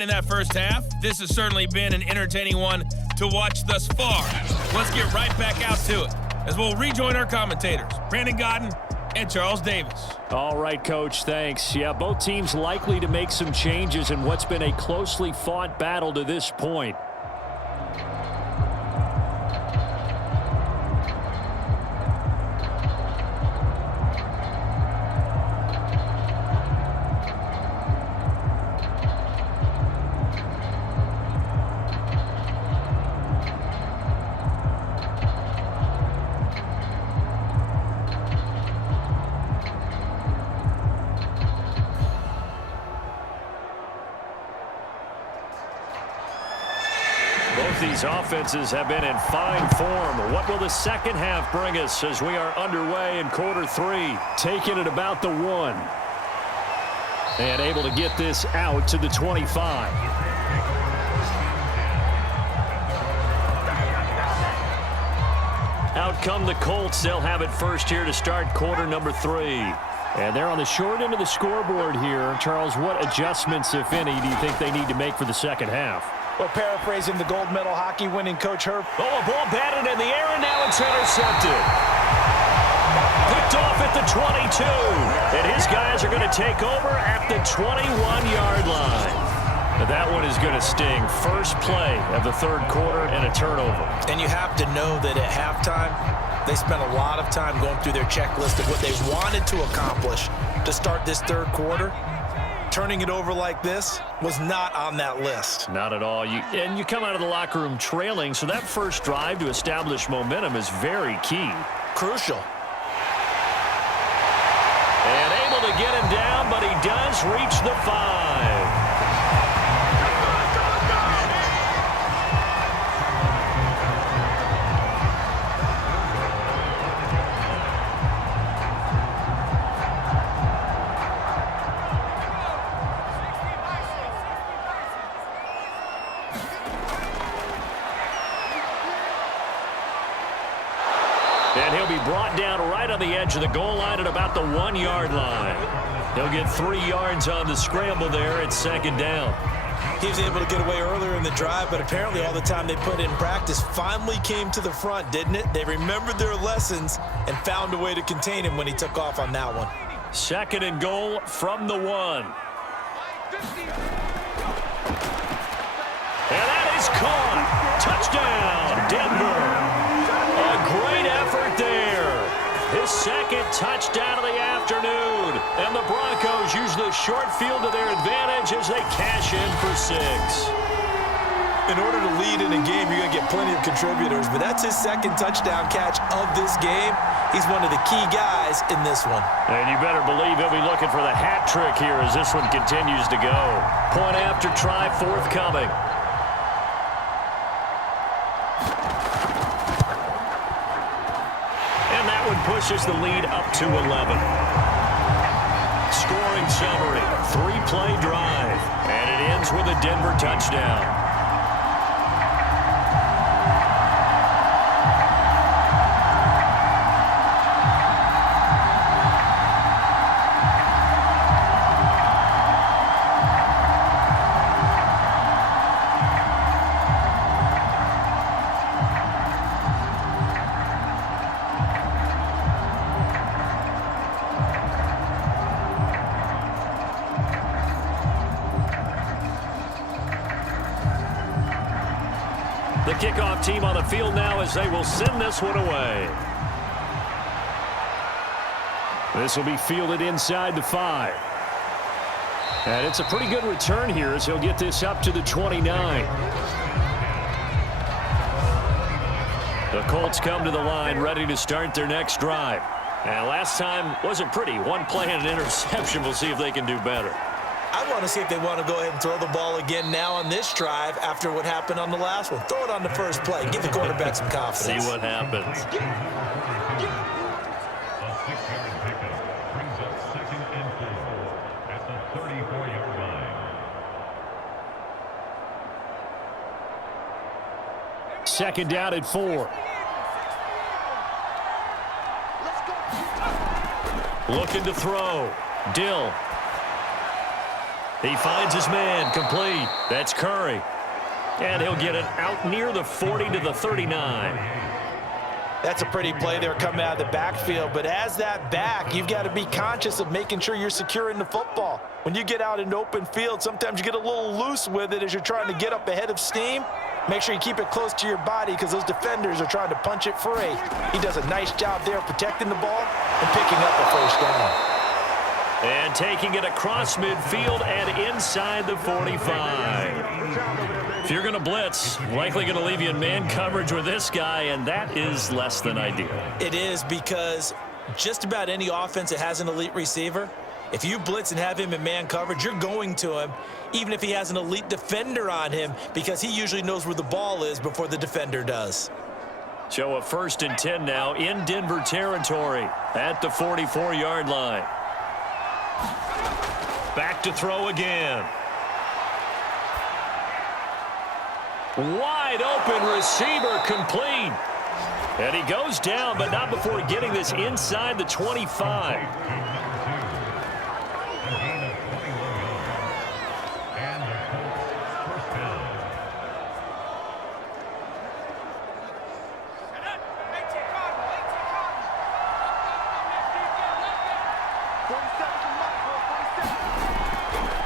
In that first half, this has certainly been an entertaining one to watch thus far. Let's get right back out to it as we'll rejoin our commentators, Brandon Godden and Charles Davis. All right, Coach, thanks. Yeah, both teams likely to make some changes in what's been a closely fought battle to this point. These offenses have been in fine form. What will the second half bring us as we are underway in quarter three? Taking it about the 1. And able to get this out to the 25. Out come the Colts. They'll have it first here to start quarter number 3. And they're on the short end of the scoreboard here. Charles, what adjustments, if any, do you think they need to make for the second half? Well, paraphrasing the gold medal hockey winning coach Herb. Oh, a ball batted in the air, and now it's intercepted. Picked off at the 22. And his guys are going to take over at the 21-yard line. Now that one is going to sting. First play of the third quarter and a turnover. And you have to know that at halftime, they spent a lot of time going through their checklist of what they wanted to accomplish to start this third quarter. Turning it over like this was not on that list. Not at all. And you come out of the locker room trailing, so that first drive to establish momentum is very key. Crucial. And able to get him down, but he does reach the 5. And he'll be brought down right on the edge of the goal line at about the 1-yard line. He'll get 3 yards on the scramble there at second down. He was able to get away earlier in the drive, but apparently all the time they put in practice finally came to the front, didn't it? They remembered their lessons and found a way to contain him when he took off on that one. Second and goal from the 1. And that is caught. Touchdown, Denver. A great effort there. His second touchdown of the afternoon. And the Broncos use the short field to their advantage as they cash in for 6. In order to lead in a game, you're going to get plenty of contributors, but that's his second touchdown catch of this game. He's one of the key guys in this one. And you better believe he'll be looking for the hat trick here as this one continues to go. Point after try forthcoming. Pushes the lead up to 11. Scoring summary, 3-play drive, and it ends with a Denver touchdown. The kickoff team on the field now as they will send this one away. This will be fielded inside the 5. And it's a pretty good return here as he'll get this up to the 29. The Colts come to the line ready to start their next drive. And last time wasn't pretty. One play and an interception. We'll see if they can do better. I want to see if they want to go ahead and throw the ball again now on this drive after what happened on the last one. Throw it on the first play. Give the quarterback some confidence. See what happens. Second down at 4. Looking to throw. Dill. He finds his man, complete. That's Curry. And he'll get it out near the 40 to the 39. That's a pretty play there coming out of the backfield, but as that back, you've got to be conscious of making sure you're securing the football. When you get out in open field, sometimes you get a little loose with it as you're trying to get up ahead of steam. Make sure you keep it close to your body because those defenders are trying to punch it free. He does a nice job there protecting the ball and picking up a first down. And taking it across midfield and inside the 45. If you're going to blitz, likely going to leave you in man coverage with this guy, and that is less than ideal. It is, because just about any offense that has an elite receiver, if you blitz and have him in man coverage, you're going to him, even if he has an elite defender on him, because he usually knows where the ball is before the defender does. So a 1st and 10 now in Denver territory at the 44-yard line. Back to throw again. Wide open receiver, complete. And he goes down, but not before getting this inside the 25.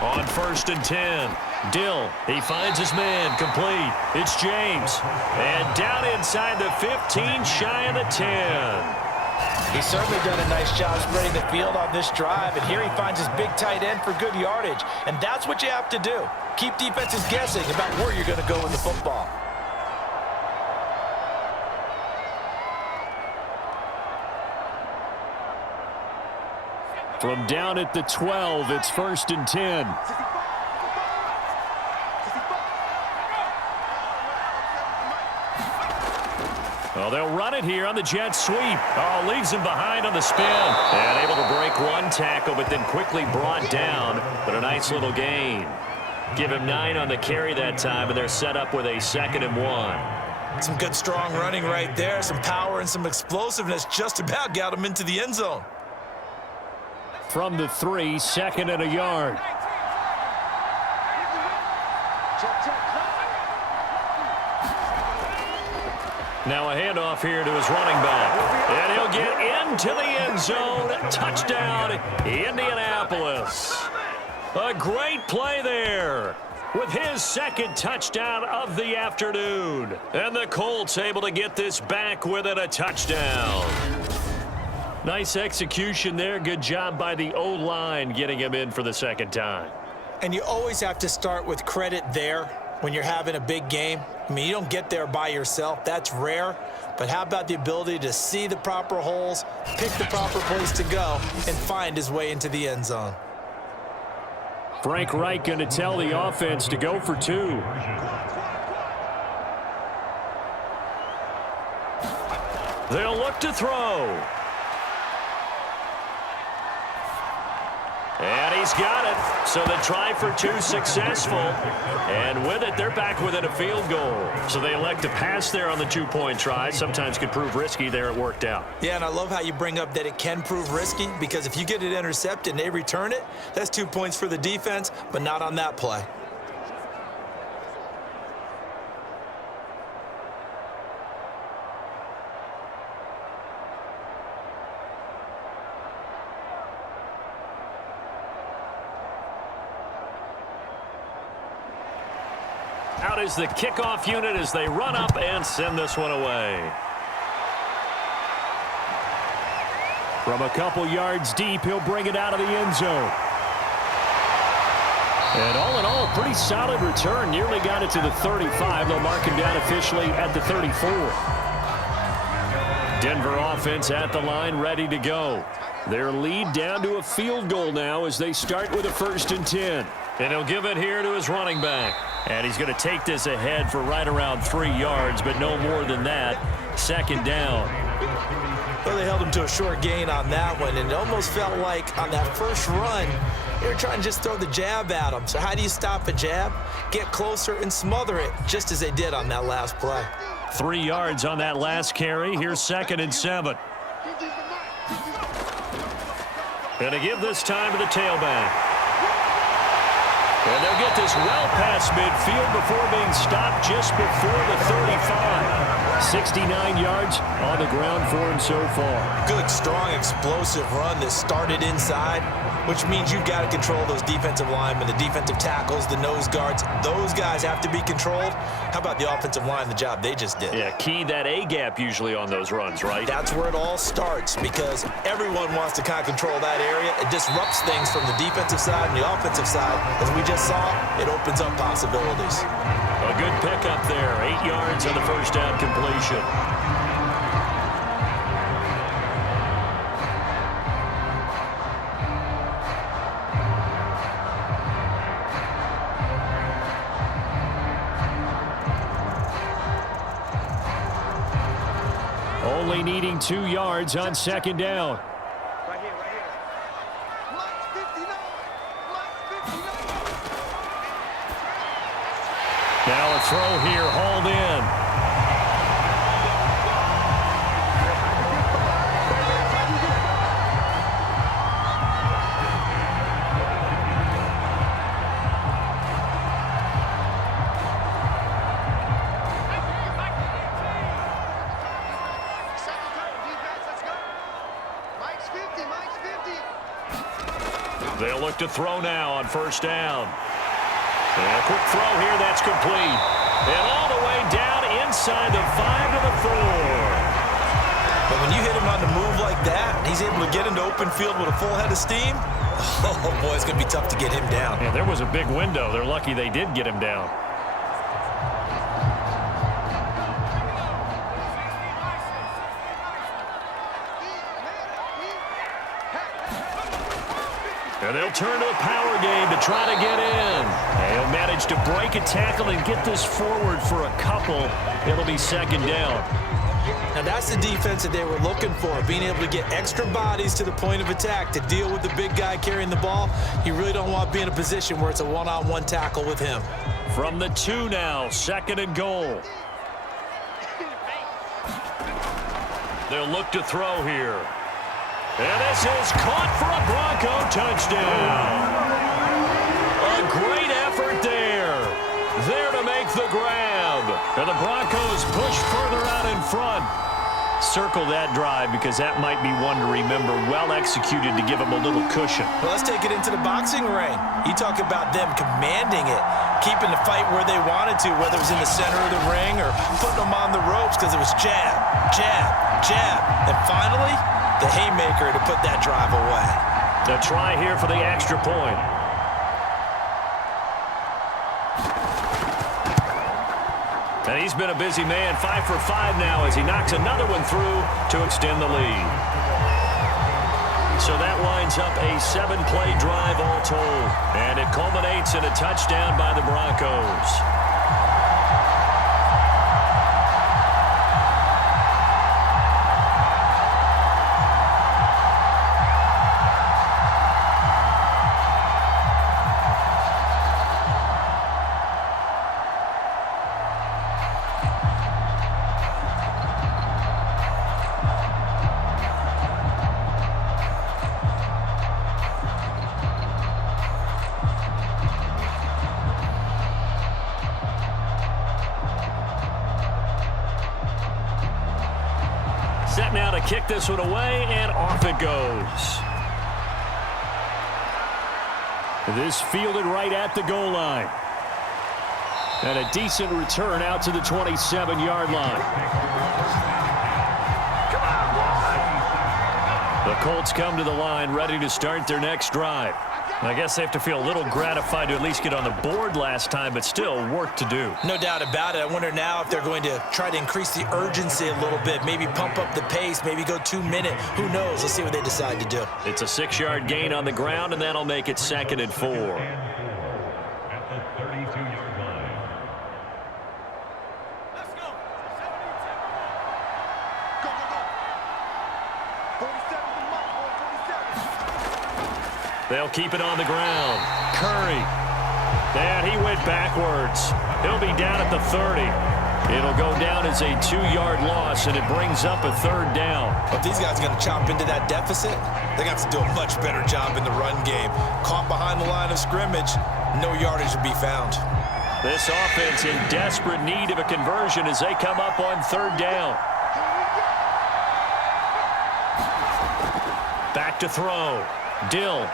On 1st and 10, Dill, he finds his man, complete. It's James. And down inside the 15, shy of the 10. He's certainly done a nice job spreading the field on this drive, and here he finds his big tight end for good yardage. And that's what you have to do. Keep defenses guessing about where you're going to go with the football. From down at the 12, it's 1st and 10. Well, they'll run it here on the jet sweep. Oh, leaves him behind on the spin. And able to break one tackle, but then quickly brought down. But a nice little gain. Give him 9 on the carry that time, and they're set up with a 2nd and 1. Some good, strong running right there. Some power and some explosiveness just about got him into the end zone. From the 3, 2nd and a yard. Now a handoff here to his running back. And he'll get into the end zone. Touchdown, Indianapolis. A great play there with his 2nd touchdown of the afternoon. And the Colts able to get this back within a touchdown. Nice execution there. Good job by the O-line getting him in for the 2nd time. And you always have to start with credit there when you're having a big game. I mean, you don't get there by yourself. That's rare. But how about the ability to see the proper holes, pick the proper place to go, and find his way into the end zone? Frank Reich going to tell the offense to go for 2. They'll look to throw. And he's got it. So the try for 2 successful. And with it, they're back within a field goal. So they elect to pass there on the 2-point try. Sometimes could prove risky there. It worked out. Yeah, and I love how you bring up that it can prove risky, because if you get it intercepted and they return it, that's 2 points for the defense, but not on that play. Out is the kickoff unit as they run up and send this one away. From a couple yards deep, he'll bring it out of the end zone. And all in all, pretty solid return. Nearly got it to the 35. They'll mark him down officially at the 34. Denver offense at the line, ready to go. Their lead down to a field goal now as they start with a 1st and 10. And he'll give it here to his running back. And he's going to take this ahead for right around 3 yards, but no more than that. 2nd down. Well, they held him to a short gain on that one, and it almost felt like on that first run, they were trying to just throw the jab at him. So how do you stop a jab? Get closer and smother it, just as they did on that last play. 3 yards on that last carry. Here's 2nd and 7. And to give this time to the tailback. And they'll get this well past midfield before being stopped just before the 35. 69 yards on the ground for him so far. Good, strong, explosive run that started inside, which means you've got to control those defensive linemen, the defensive tackles, the nose guards. Those guys have to be controlled. How about the offensive line, the job they just did? Yeah, key that A-gap usually on those runs, right? That's where it all starts because everyone wants to kind of control that area. It disrupts things from the defensive side and the offensive side. As we just saw, it opens up possibilities. A good pickup there. 8 yards on the first down completion. Only needing 2 yards on second down. Right here. Mike's 59. Now a throw here, hauled in. They'll look to throw now on first down. And a quick throw here, that's complete. And all the way down inside the 5 to the 4. But when you hit him on the move like that, he's able to get into open field with a full head of steam. Oh, boy, it's going to be tough to get him down. Yeah, there was a big window. They're lucky they did get him down. And they'll turn to a power game to try to get in. And he'll manage to break a tackle and get this forward for a couple. It'll be second down. Now, that's the defense that they were looking for, being able to get extra bodies to the point of attack to deal with the big guy carrying the ball. You really don't want to be in a position where it's a one-on-one tackle with him. From the 2 now, second and goal. They'll look to throw here. And this is caught for a Bronco touchdown. A great effort there. There to make the grab. And the Broncos push further out in front. Circle that drive because that might be one to remember. Well executed to give them a little cushion. Well, let's take it into the boxing ring. You talk about them commanding it, keeping the fight where they wanted to, whether it was in the center of the ring or putting them on the ropes because it was jab, jab, jab. And finally, the haymaker to put that drive away. A try here for the extra point. And he's been a busy man, 5 for 5 now as he knocks another one through to extend the lead. So that winds up a 7-play drive all told. And it culminates in a touchdown by the Broncos. Set now to kick this one away, and off it goes. This fielded right at the goal line. And a decent return out to the 27-yard line. The Colts come to the line ready to start their next drive. I guess they have to feel a little gratified to at least get on the board last time, but still work to do. No doubt about it. I wonder now if they're going to try to increase the urgency a little bit, maybe pump up the pace, maybe go 2-minute. Who knows? Let's see what they decide to do. It's a 6-yard gain on the ground, and that'll make it 2nd and 4. At the 32-yard line. Let's go. 72. Go. 47 to Mike, 47. They'll keep it on the ground. Curry. And he went backwards. He'll be down at the 30. It'll go down as a 2-yard loss, and it brings up a 3rd down. But these guys are going to chop into that deficit. They're going to have to do a much better job in the run game. Caught behind the line of scrimmage. no yardage to be found. This offense in desperate need of a conversion as they come up on third down. Back to throw. Dill.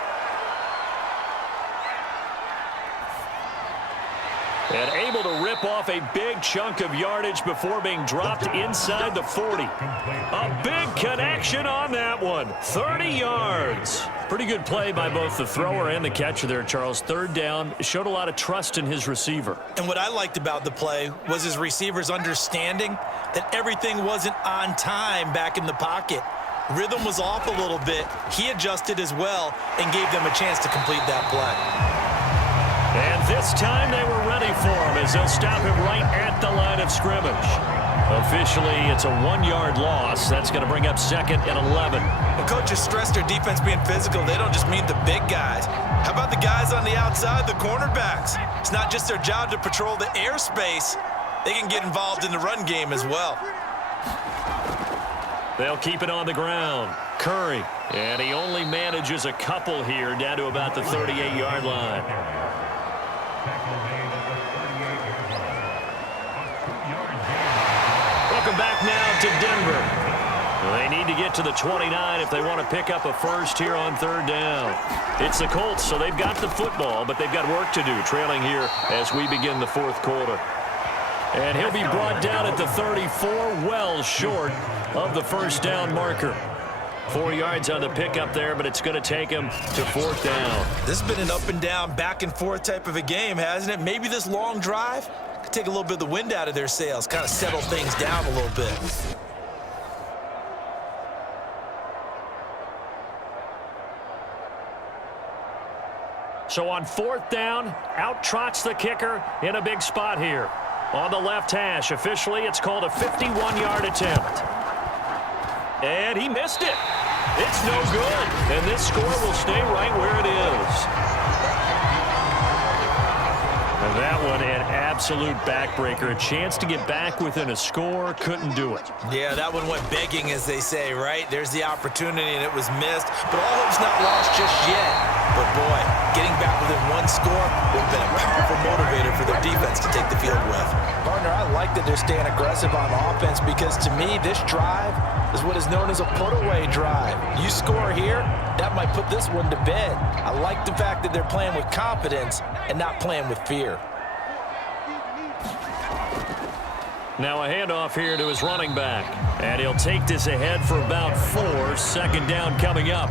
And able to rip off a big chunk of yardage before being dropped inside the 40. A big connection on that one. 30 yards. Pretty good play by both the thrower and the catcher there, Charles. Third down, showed a lot of trust in his receiver. And what I liked about the play was his receiver's understanding that everything wasn't on time back in the pocket. Rhythm was off a little bit. He adjusted as well and gave them a chance to complete that play. And this time they were ready for him as they'll stop him right at the line of scrimmage. Officially, it's a 1-yard loss. That's going to bring up 2nd and 11. The coaches stress their defense being physical. They don't just mean the big guys. How about the guys on the outside, the cornerbacks? It's not just their job to patrol the airspace. They can get involved in the run game as well. They'll keep it on the ground. Curry. And he only manages a couple here down to about the 38-yard line. Welcome back now to Denver. They need to get to the 29 if they want to pick up a first here on third down. It's the Colts, so they've got the football, but they've got work to do, trailing here as we begin the fourth quarter. And he'll be brought down at the 34, well short of the first down marker. 4 yards on the pickup there, but it's going to take him to fourth down. This has been an up and down, back and forth type of a game, hasn't it? Maybe this long drive could take a little bit of the wind out of their sails, kind of settle things down a little bit. So on fourth down, out trots the kicker in a big spot here. On the left hash, officially it's called a 51-yard attempt. And he missed it. It's no good. And this score will stay right where it is. And that one, an absolute backbreaker. A chance to get back within a score, couldn't do it. Yeah, that one went begging, as they say, right? There's the opportunity, and it was missed. But all hope's not lost just yet. But, boy, getting back within one score would have been a powerful motivator for their defense to take the field with. Partner, I like that they're staying aggressive on offense because, to me, this drive is what is known as a put-away drive. You score here, that might put this one to bed. I like the fact that they're playing with confidence and not playing with fear. Now a handoff here to his running back. And he'll take this ahead for about 4. Second down coming up.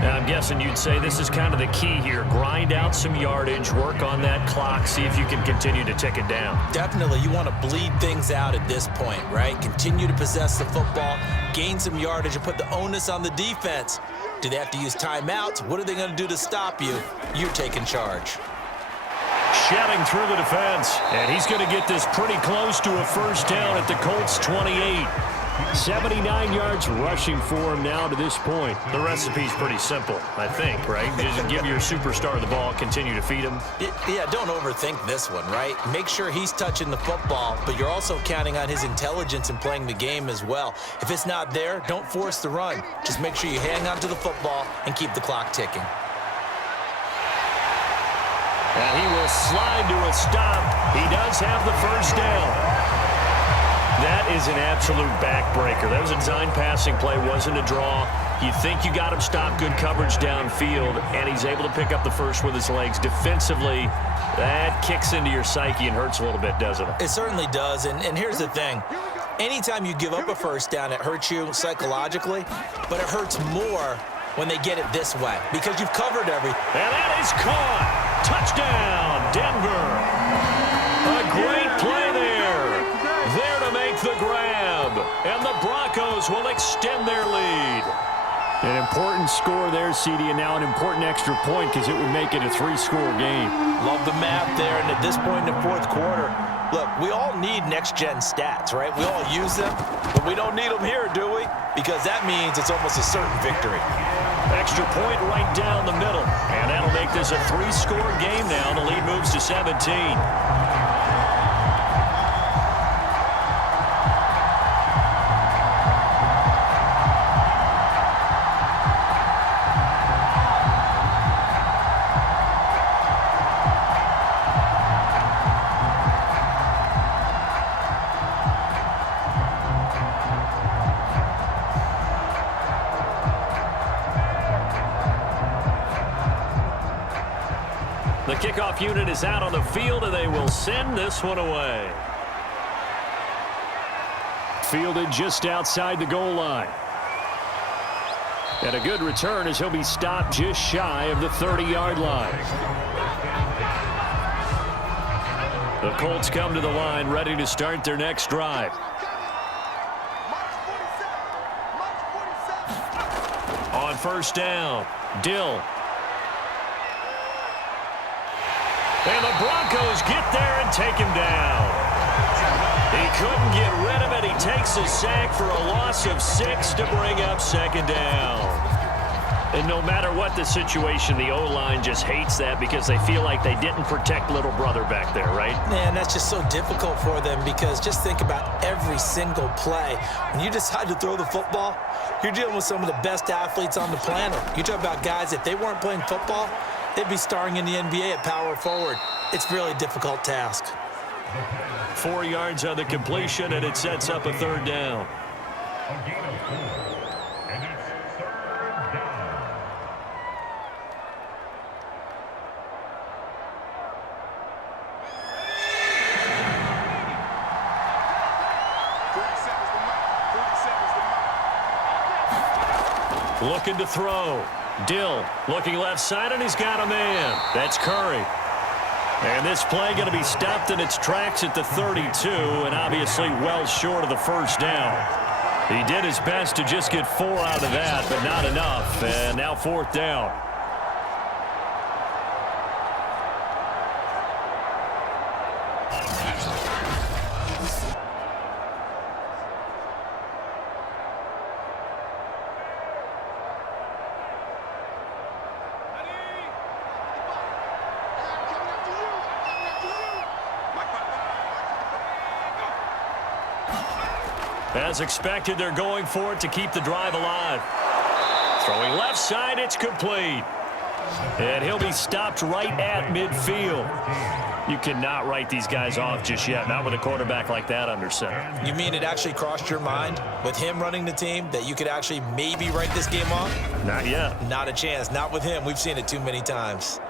Now I'm guessing you'd say this is kind of the key here. Grind out some yardage, work on that clock, see if you can continue to tick it down. Definitely, you want to bleed things out at this point, right? Continue to possess the football, gain some yardage, and put the onus on the defense. Do they have to use timeouts? What are they going to do to stop you? You're taking charge. Shedding through the defense, and he's going to get this pretty close to a first down at the Colts 28. 79 yards rushing for him now to this point. The recipe's pretty simple, I think, right? Just give your superstar the ball, continue to feed him. Yeah, don't overthink this one, right? Make sure he's touching the football, but you're also counting on his intelligence in playing the game as well. If it's not there, don't force the run. Just make sure you hang on to the football and keep the clock ticking. And he will slide to a stop. He does have the first down. That is an absolute backbreaker. That was a design passing play, wasn't a draw. You think you got him stopped, good coverage downfield, and he's able to pick up the first with his legs. Defensively, that kicks into your psyche and hurts a little bit, doesn't it? It certainly does, and here's the thing. Anytime you give up a first down, it hurts you psychologically, but it hurts more when they get it this way because you've covered everything. And that is caught. Touchdown, Denver. A great play there. There to make the grab. And the Broncos will extend their lead. An important score there, CD, and now an important extra point because it would make it a 3-score game. Love the math there, and at this point in the fourth quarter, look, we all need next-gen stats, right? We all use them, but we don't need them here, do we? Because that means it's almost a certain victory. Extra point right down the middle, and that'll make this a 3-score game now. The lead moves to 17. kickoff unit is out on the field, and they will send this one away. Fielded just outside the goal line. And a good return as he'll be stopped just shy of the 30-yard line. The Colts come to the line ready to start their next drive. On first down, Dill. And the Broncos get there and take him down. He couldn't get rid of it. He takes a sack for a loss of 6 to bring up second down. And no matter what the situation, the O-line just hates that because they feel like they didn't protect little brother back there, right? Man, that's just so difficult for them because just think about every single play. When you decide to throw the football, you're dealing with some of the best athletes on the planet. You talk about guys, if they weren't playing football, they'd be starring in the NBA at power forward. It's a really difficult task. 4 yards on the completion, and it sets up a third down. A gain of 4, and it's third down. Looking to throw. Dill looking left side, and he's got a man. That's Curry. And this play going to be stopped in its tracks at the 32, and obviously well short of the first down. He did his best to just get 4 out of that, but not enough. And now fourth down. As expected, they're going for it to keep the drive alive. Throwing left side, it's complete. And he'll be stopped right at midfield. You cannot write these guys off just yet, not with a quarterback like that under center. You mean it actually crossed your mind with him running the team that you could actually maybe write this game off? Not yet. Not a chance. Not with him. We've seen it too many times.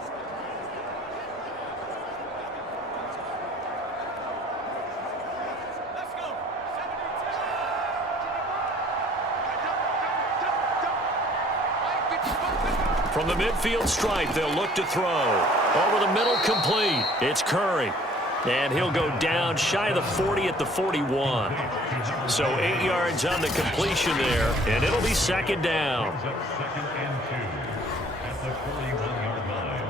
From the midfield stripe, they'll look to throw. Over the middle, complete. It's Curry. And he'll go down shy of the 40 at the 41. So 8 yards on the completion there, and it'll be second down. Second and 2 at the 41-yard line.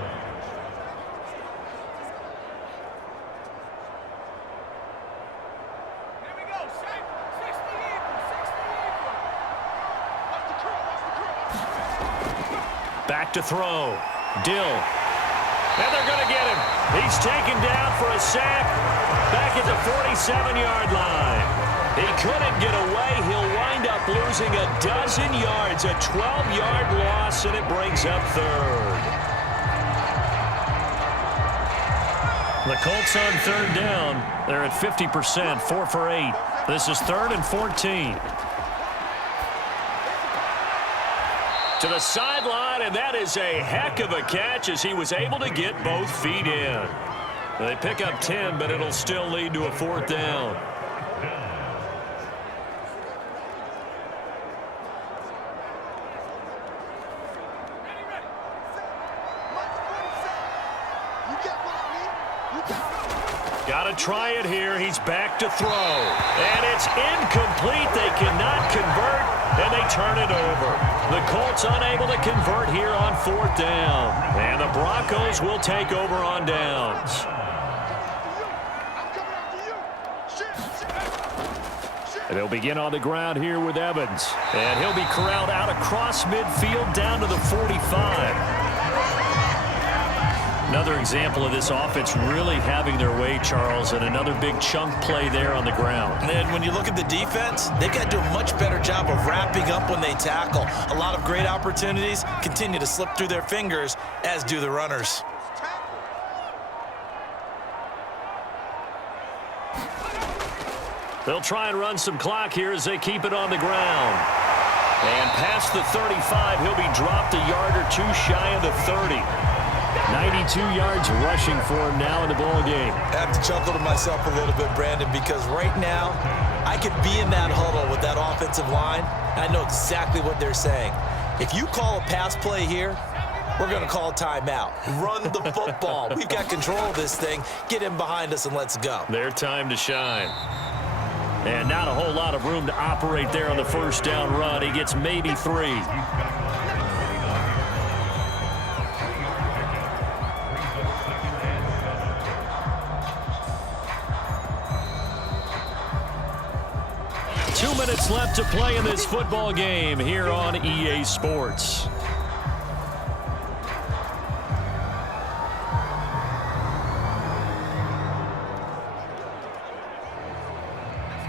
Here we go, 60 Watch the curl. Back to throw. Dill. And they're going to get him. He's taken down for a sack back at the 47-yard line. He couldn't get away. He'll wind up losing a dozen yards, a 12-yard loss, and it brings up third. The Colts on third down. They're at 50%, 4 for 8. This is 3rd and 14. To the sideline, and that is a heck of a catch as he was able to get both feet in. They pick up 10, but it'll still lead to a fourth down. Got to try it here. He's back to throw. And it's incomplete. They cannot convert, and they turn it over. The Colts unable to convert here on fourth down. And the Broncos will take over on downs. And they'll begin on the ground here with Evans. And he'll be corralled out across midfield down to the 45. Another example of this offense really having their way, Charles, and another big chunk play there on the ground. And when you look at the defense, they've got to do a much better job of wrapping up when they tackle. A lot of great opportunities continue to slip through their fingers, as do the runners. They'll try and run some clock here as they keep it on the ground. And past the 35, he'll be dropped a yard or two shy of the 30. 92 yards rushing for him now in the ball game. I have to chuckle to myself a little bit, Brandon, because right now I could be in that huddle with that offensive line, and I know exactly what they're saying. If you call a pass play here, we're going to call timeout. Run the football. We've got control of this thing. Get him behind us and let's go. Their time to shine. And not a whole lot of room to operate there on the first down run. He gets maybe 3. Minutes left to play in this football game here on EA Sports.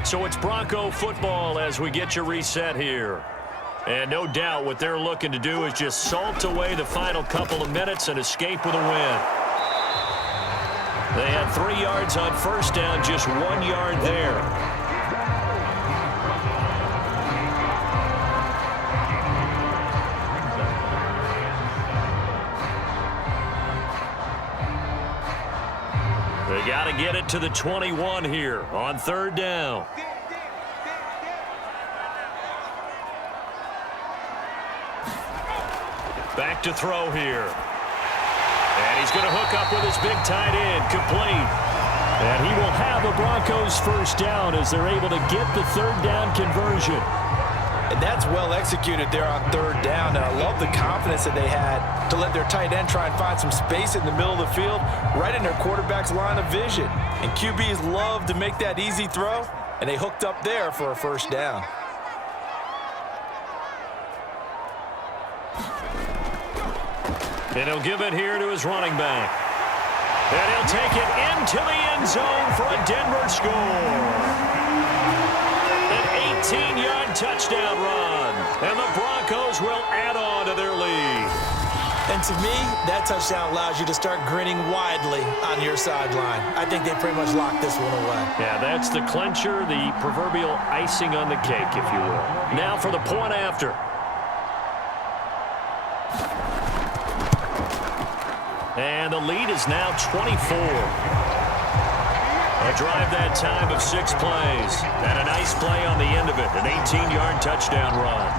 So it's Bronco football as we get you reset here. And no doubt what they're looking to do is just salt away the final couple of minutes and escape with a win. They had 3 yards on first down, just 1 yard there. They got to get it to the 21 here on third down. Back to throw here. And he's going to hook up with his big tight end, complete. And he will have the Broncos first down as they're able to get the third down conversion. And that's well executed there on third down. And I love the confidence that they had to let their tight end try and find some space in the middle of the field, right in their quarterback's line of vision. And QBs love to make that easy throw, and they hooked up there for a first down. And he'll give it here to his running back. And he'll take it into the end zone for a Denver score. An 18-yard touchdown run. And the Broncos will add on to their lead. And to me, that touchdown allows you to start grinning widely on your sideline. I think they pretty much locked this one away. Yeah, that's the clincher, the proverbial icing on the cake, if you will. Now for the point after. And the lead is now 24. A drive that time of 6 plays. And a nice play on the end of it. An 18-yard touchdown run.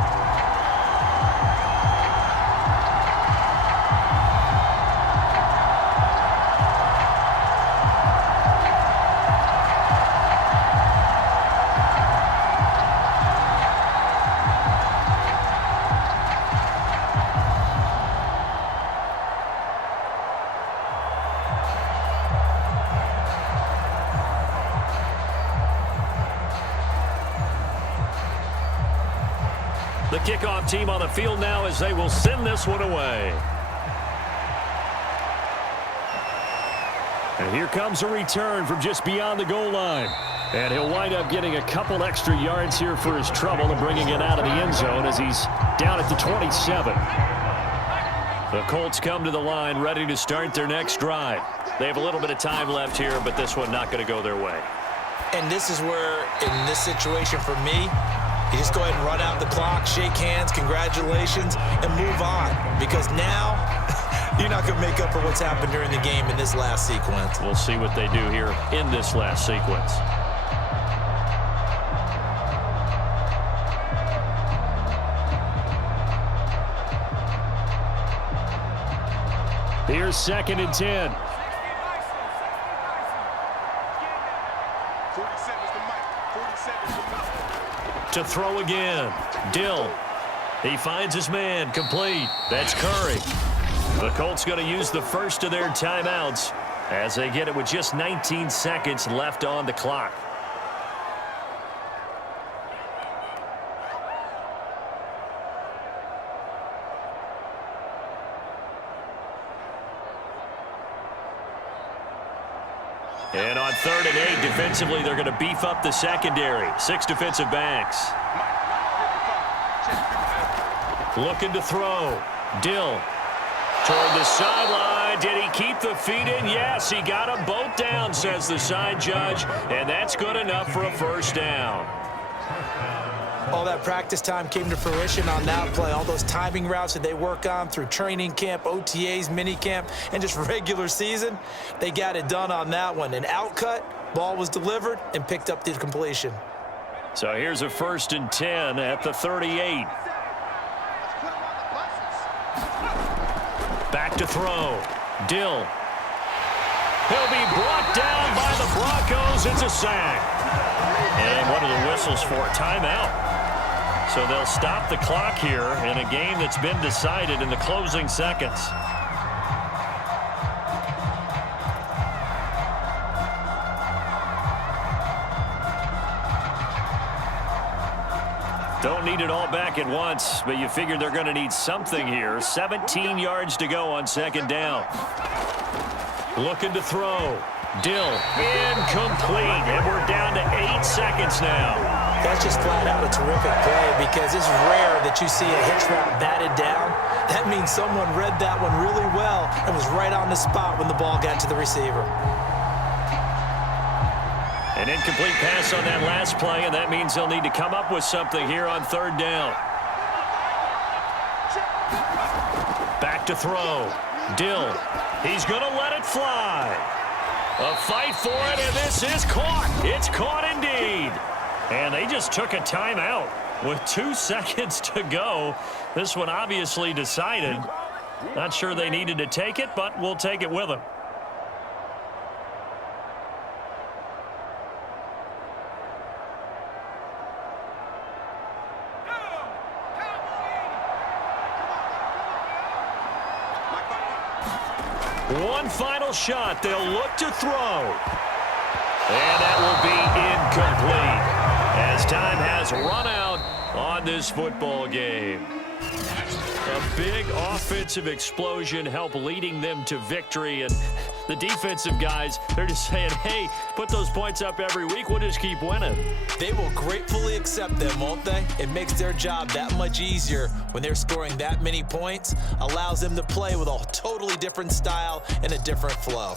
The kickoff team on the field now as they will send this one away. And here comes a return from just beyond the goal line. And he'll wind up getting a couple extra yards here for his trouble and bringing it out of the end zone as he's down at the 27. The Colts come to the line ready to start their next drive. They have a little bit of time left here, but this one not going to go their way. And this is where, in this situation for me, you just go ahead and run out the clock, shake hands, congratulations, and move on. Because now, you're not going to make up for what's happened during the game in this last sequence. We'll see what they do here in this last sequence. Here's 2nd and 10. To throw again. Dill. He finds his man. Complete. That's Curry. The Colts going to use the first of their timeouts as they get it with just 19 seconds left on the clock. And on 3rd and 8, defensively, they're going to beef up the secondary. 6 defensive backs. Looking to throw. Dill toward the sideline. Did he keep the feet in? Yes, he got them both down, says the side judge. And that's good enough for a first down. All that practice time came to fruition on that play. All those timing routes that they work on through training camp, OTAs, minicamp, and just regular season, they got it done on that one. An outcut, ball was delivered, and picked up the completion. So here's a 1st and 10 at the 38. Back to throw. Dill. He'll be brought down by the Broncos. It's a sack. And what are the whistles for? Timeout. So they'll stop the clock here in a game that's been decided in the closing seconds. Don't need it all back at once, but you figure they're going to need something here. 17 yards to go on 2nd down. Looking to throw. Dill, incomplete, and we're down to 8 seconds now. That's just flat out a terrific play because it's rare that you see a hitch route batted down. That means someone read that one really well and was right on the spot when the ball got to the receiver. An incomplete pass on that last play, and that means they'll need to come up with something here on 3rd down. Back to throw. Dill. He's going to let it fly. A fight for it, and this is caught. It's caught indeed. And they just took a timeout with 2 seconds to go. This one obviously decided. Not sure they needed to take it, but we'll take it with them. One final shot. They'll look to throw. And that will be incomplete as time has run out on this football game. A big offensive explosion helped leading them to victory. And the defensive guys, they're just saying, hey, put those points up every week. We'll just keep winning. They will gratefully accept them, won't they? It makes their job that much easier when they're scoring that many points. Allows them to play with a totally different style and a different flow.